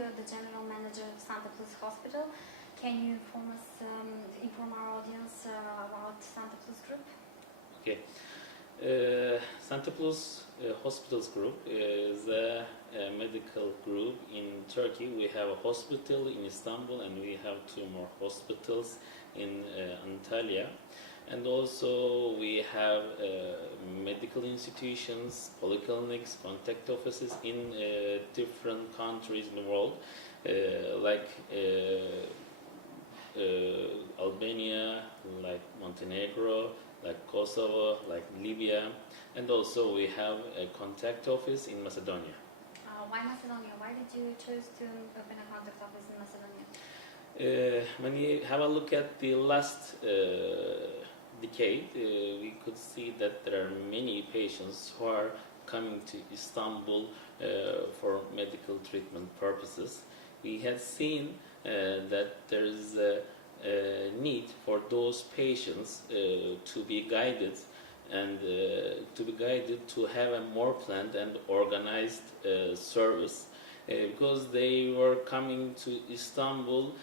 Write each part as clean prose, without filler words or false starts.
you're the general manager of Santa Cruz Hospital. Can you inform our audience about Santa Cruz Group? Okay. Santa Cruz Hospitals Group is a medical group in Turkey. We have a hospital in Istanbul and we have 2 more hospitals in Antalya. And also we have medical institutions, polyclinics, contact offices in different countries in the world, like Albania, like Montenegro, like Kosovo, like Libya, and also we have a contact office in Macedonia. Why Macedonia? Why did you choose to open a contact office in Macedonia? When you have a look at the last decade, we could see that there are many patients who are coming to Istanbul for medical treatment purposes. We have seen that there is a need for those patients to be guided and to have a more planned and organized service because they were coming to Istanbul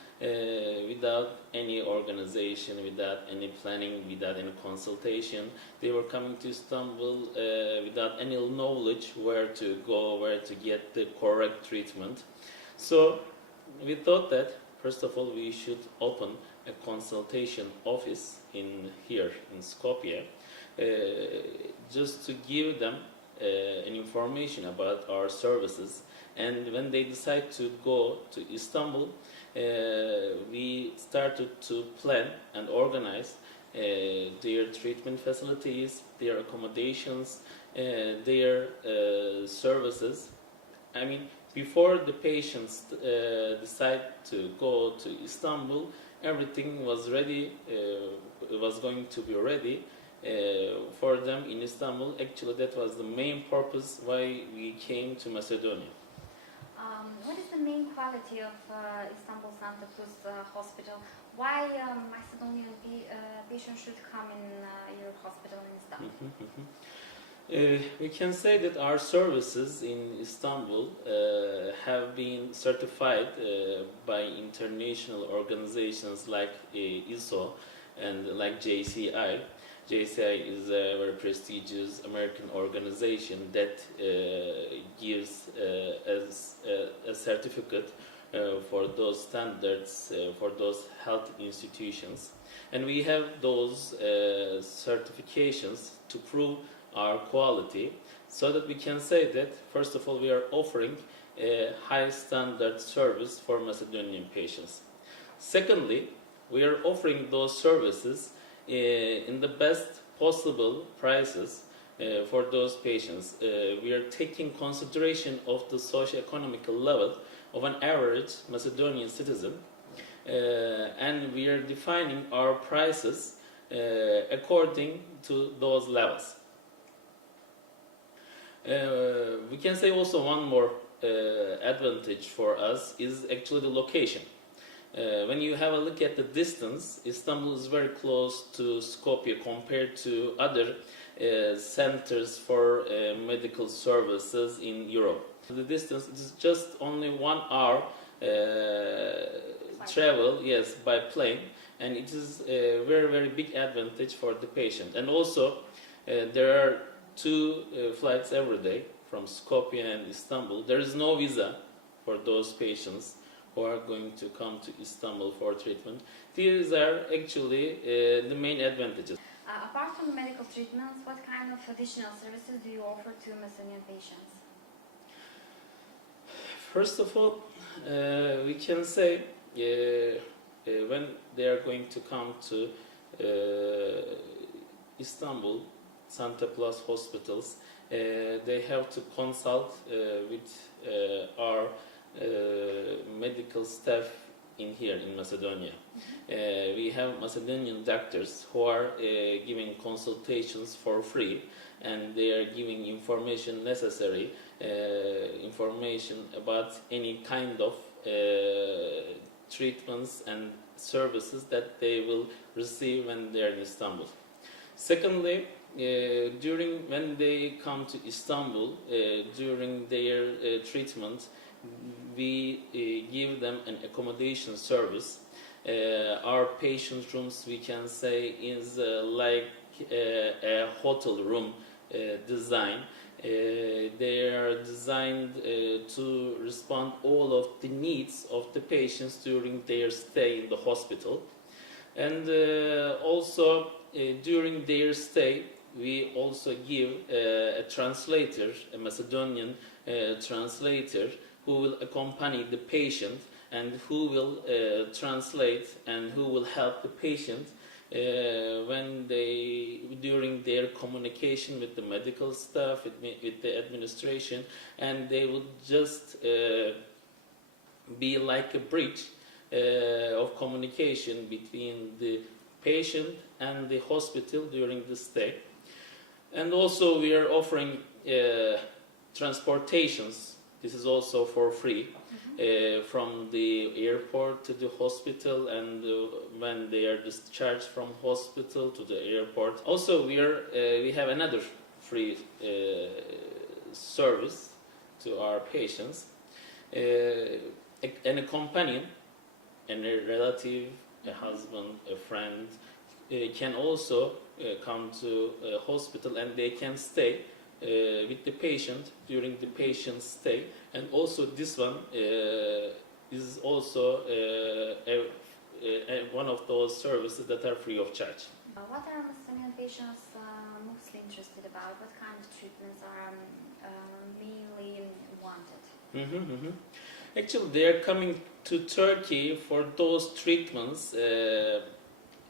without any organization, without any planning, without any consultation. They were coming to Istanbul without any knowledge where to go, where to get the correct treatment. So we thought that first of all we should open a consultation office here in Skopje, just to give them an information about our services. And when they decide to go to Istanbul, we started to plan and organize their treatment facilities, their accommodations, their services. I mean, before the patients decide to go to Istanbul, everything was ready, was going to be ready for them in Istanbul. Actually, that was the main purpose why we came to Macedonia. What is the main quality of Istanbul Santa Cruz Hospital? Why Macedonian patients should come in your hospital in Istanbul? We can say that our services in Istanbul have been certified by international organizations like ISO and like JCI. JCI is a very prestigious American organization that gives a certificate for those standards, for those health institutions. And we have those certifications to prove our quality, so that we can say that, first of all, we are offering a high standard service for Macedonian patients. Secondly, we are offering those services in the best possible prices for those patients. We are taking consideration of the socio-economical level of an average Macedonian citizen, and we are defining our prices according to those levels. We can say also one more advantage for us is actually the location. When you have a look at the distance, Istanbul is very close to Skopje compared to other centers for medical services in Europe. The distance is just only 1 hour travel, yes, by plane, and it is a very, very big advantage for the patient. And also, there are 2 flights every day from Skopje and Istanbul. There is no visa for those patients who are going to come to Istanbul for treatment. These are actually the main advantages. Apart from medical treatments, what kind of additional services do you offer to Macedonian patients? First of all, we can say when they are going to come to Istanbul, Santa Cruz hospitals, they have to consult with our medical staff in here in Macedonia. We have Macedonian doctors who are giving consultations for free, and they are giving information necessary, information about any kind of treatments and services that they will receive when they are in Istanbul. Secondly, when they come to Istanbul, during their treatment, we give them an accommodation service. Our patient rooms, we can say, is like a hotel room design. They are designed to respond all of the needs of the patients during their stay in the hospital. And also during their stay, we also give a translator, a Macedonian translator, who will accompany the patient and who will translate and who will help the patient during their communication with the medical staff, with the administration, and they would just be like a bridge of communication between the patient and the hospital during the stay. And also we are offering transportations. This is also for free. From the airport to the hospital, and when they are discharged from hospital to the airport. Also, we have another free service to our patients. And a companion, and a relative, a husband, a friend, can also come to a hospital, and they can stay with the patient during the patient's stay. And also this one is also one of those services that are free of charge. What are Macedonian patients mostly interested about? What kind of treatments are mainly wanted? Actually, they are coming to Turkey for those treatments.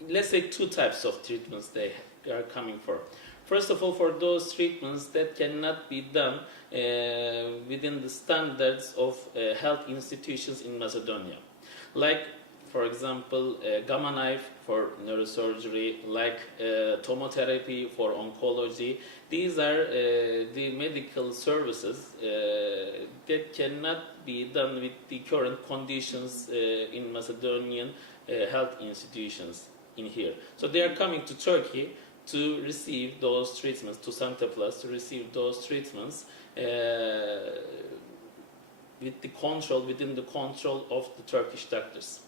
Let's say two types of treatments they are coming for. First of all, for those treatments that cannot be done within the standards of health institutions in Macedonia. Like, for example, gamma knife for neurosurgery, like tomotherapy for oncology. These are the medical services that cannot be done with the current conditions in Macedonian health institutions in here. So they are coming to Turkey to receive those treatments, to Santa Plus, to receive those treatments within the control of the Turkish doctors.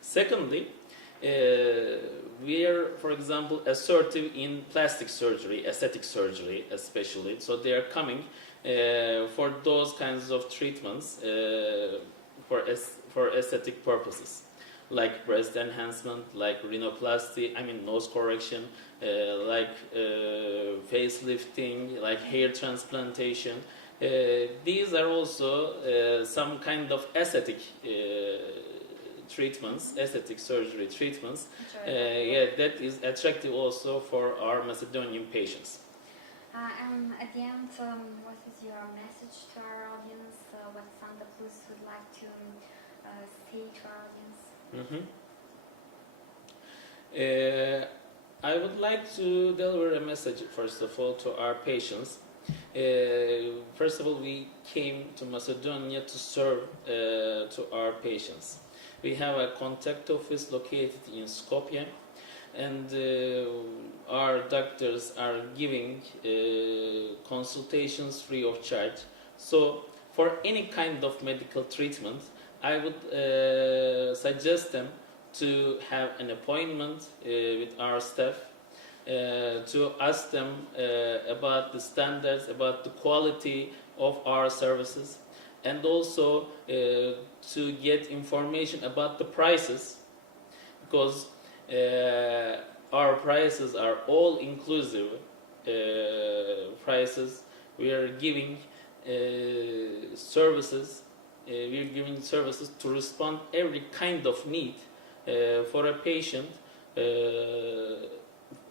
Secondly, we are, for example, assertive in plastic surgery, aesthetic surgery especially. So they are coming for those kinds of treatments for aesthetic purposes, like breast enhancement, like rhinoplasty, nose correction, like facelifting, like hair transplantation. These are also some kind of aesthetic treatments, aesthetic surgery treatments. That is attractive also for our Macedonian patients. And at the end, what is your message to our audience? What Santa Plus would like to say to our audience? I would like to deliver a message, first of all, to our patients. First of all, we came to Macedonia to serve to our patients. We have a contact office located in Skopje, and our doctors are giving consultations free of charge. So for any kind of medical treatment, I would suggest them to have an appointment with our staff, to ask them about the standards, about the quality of our services, and also to get information about the prices, because our prices are all inclusive prices. We are giving services. We are giving services to respond every kind of need for a patient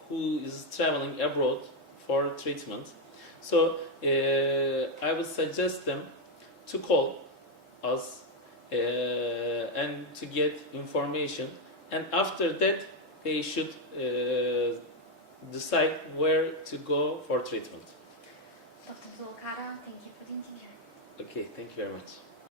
who is traveling abroad for treatment. So I would suggest them to call us and to get information, and after that they should decide where to go for treatment. Dr. Zulkara, thank you for the interview. Okay, thank you very much.